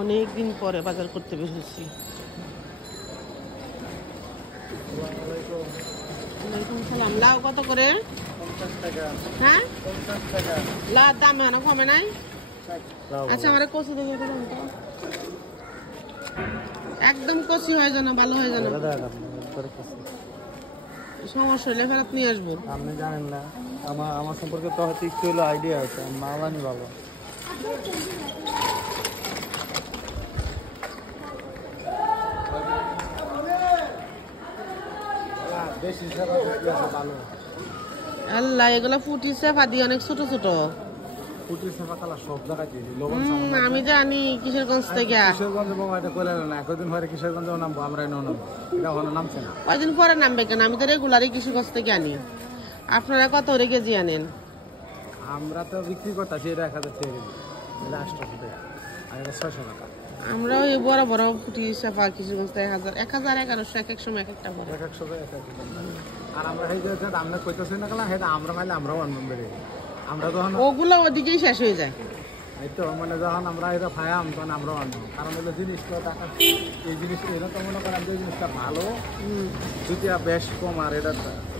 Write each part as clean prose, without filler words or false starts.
অনেক দিন পরে বাজার করতে বেরিয়েছি। ওয়ালাইকুম সালাম। লাউ কত করে? 50 টাকা। হ্যাঁ 50 টাকা। লাউর দাম এখনো কমে নাই? আচ্ছা আমার কচি দেখে দেবেন তো, একদম কচি হয় যেন, ভালো হয় যেন। সমস্যা হলে ফেরত নিয়ে আসবো। আপনি জানেন না, আমার সম্পর্কে তো হয়তো একটু হলো আইডিয়া আছে, মাল আনি ভালো। আল্লাহ, এগুলো ফুটিছে ফাদি অনেক ছোট ছোট। আমি জানি কিশোরগঞ্জ থেকে। কয়দিন পরে নামবে কেন? আমি তো রেগুলারই কিশোরগঞ্জ থেকে আনি। আপনারা কত করে কেজি আনেন? আমরা তো বিক্রি করতেছি 1000 টাকা কেজি, 800 টাকা, আর 600 টাকা। আমরা ওই বড় বড় ফুটি চাপা কিশোরগঞ্জ 1000, 1100 এক এক সময় এক একটা বড়। আর আমরা এই যে আমরা কইতেছি না গেলাম, সেটা আমরা মাইলে আমরাও আনবো বেড়ে। আমরা যখন ওগুলো ওদিকেই শেষ হয়ে যায়। এই তো মানে যখন আমরা এটা ফায়াম তখন আমরাও আনবো, কারণ হলো জিনিসটা টাকা, এই জিনিসটা এটা তো মনে করেন যে জিনিসটা ভালো, দুটিয়া বেশ কম। আর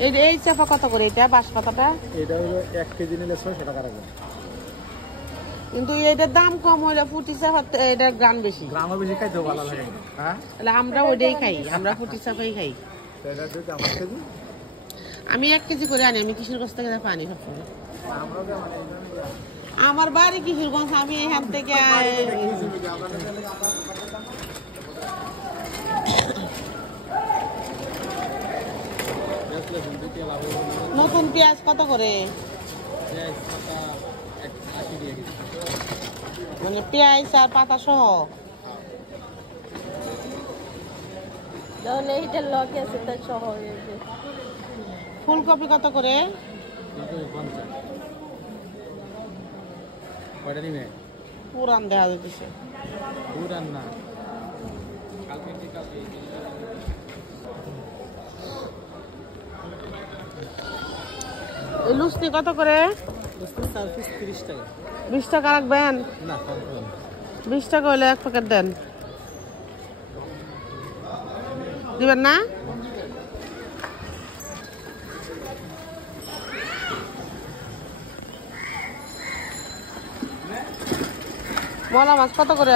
এটা এই চাপা কত করে? এটা বাঁশ পাতাটা এটা হলো 1 কেজি নিলে 600 টাকা রাখবে। কিন্তু এটার দাম কম হইলে ফুটি চাপা এটার গ্রাম বেশি। গ্রামও বেশি খাইতেও ভালো লাগে। হ্যাঁ তাহলে আমরা ওইটাই খাই, আমরা ফুটি চাপাই খাই। এটা যদি আমার কেজি, আমি 1 কেজি করে আনি। আমি কিশোরগঞ্জ থেকে পানি সবসময়। আমার বাড়ি কিশোরগঞ্জ, আমি এখান থেকে। নতুন পেঁয়াজ কত করে? মানে পেঁয়াজ আর পাতা সহ? ফুলকপি কত করে? পুরান দেখা যাচ্ছে। পুরান না, লুচনি কত করে? 30 টাকা। 20 টাকা রাখবেন? না, 20 টাকা হলে 1 প্যাকেট দেন। দিবেন না? মলা মাছ কত করে?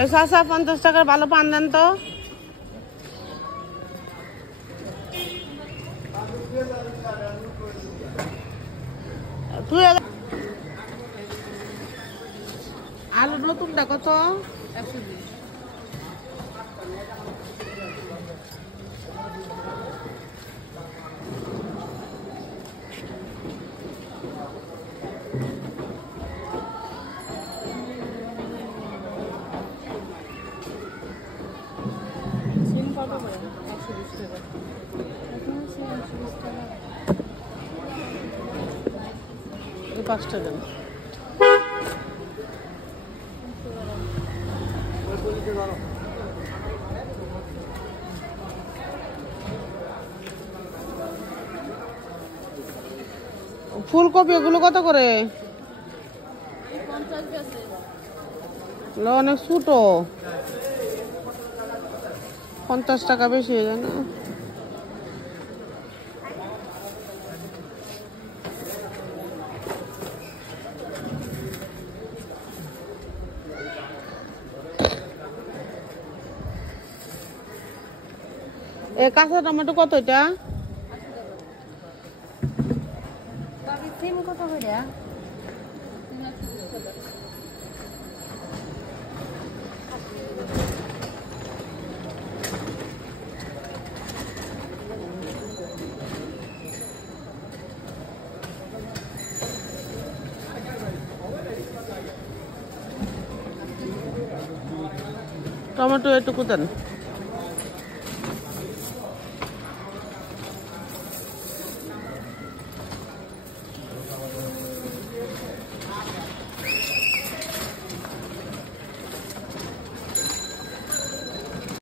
এই 50 টাকার ভালো পান দেন তো। আলু নতুনটা কত? 120। কত করে? 120 টাকা। 5 টাকা। ফুলকপি ওগুলো কত করে? অনেক ছোট। 50 টাকা বেশি হয়ে যায় না? কাঁচা টমেটো কত এটা? কত করে? টমেটো এটুকু দেন।